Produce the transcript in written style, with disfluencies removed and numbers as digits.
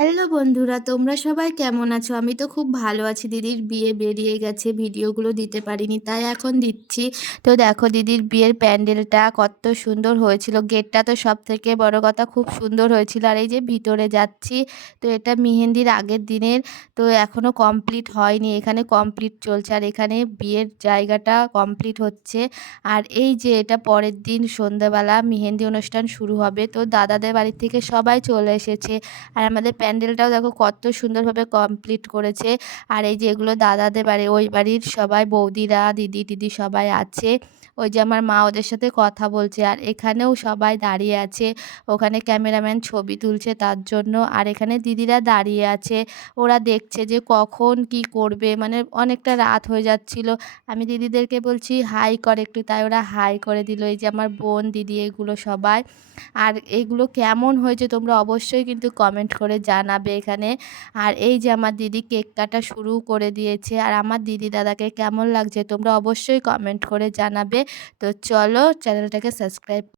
Hello বন্ধুরা, তোমরা সবাই কেমন আছো? আমি তো খুব ভালো আছি। দিদির বিয়ে বেরিয়ে গেছে, ভিডিওগুলো দিতে পারিনি, তাই এখন দিচ্ছি। তো দেখো দিদির বিয়ের প্যান্ডেলটা কত সুন্দর হয়েছিল। গেটটা তো সব থেকে বড় কথা খুব সুন্দর হয়েছিল। আর এই যে ভিতরে যাচ্ছি, তো এটা মেহেন্দির আগের দিনের, তো এখনও কমপ্লিট হয়নি, এখানে কমপ্লিট চলছে। আর এখানে বিয়ের জায়গাটা কমপ্লিট হচ্ছে। আর এই যে এটা পরের দিন সন্ধ্যাবেলা মেহেন্দি অনুষ্ঠান শুরু হবে। তো দাদাদের বাড়ি থেকে সবাই চলে এসেছে। আর আমাদের প্যান্ডেলটাও দেখো কত সুন্দরভাবে কমপ্লিট করেছে। আর এই যে এগুলো দাদাদের বাড়ি, ওই বাড়ির সবাই বৌদিরা দিদি টিদি সবাই আছে। ওই যে আমার মা ওদের সাথে কথা বলছে। আর এখানেও সবাই দাঁড়িয়ে আছে, ওখানে ক্যামেরাম্যান ছবি তুলছে তার জন্য। আর এখানে দিদিরা দাঁড়িয়ে আছে, ওরা দেখছে যে কখন কি করবে, মানে অনেকটা রাত হয়ে যাচ্ছিল। আমি দিদিদেরকে বলছি হাই কর একটু, তাই ওরা হাই করে দিল। এই যে আমার বোন দিদি এগুলো সবাই। আর এইগুলো কেমন হয়েছে তোমরা অবশ্যই কিন্তু কমেন্ট করে জানাবে এখানে। আর এই যে আমার দিদি কেক কাটা শুরু করে দিয়েছে। আর আমার দিদি দাদাকে কেমন লাগছে তোমরা অবশ্যই কমেন্ট করে জানাবে। তো চলো চ্যানেলটাকে সাবস্ক্রাইব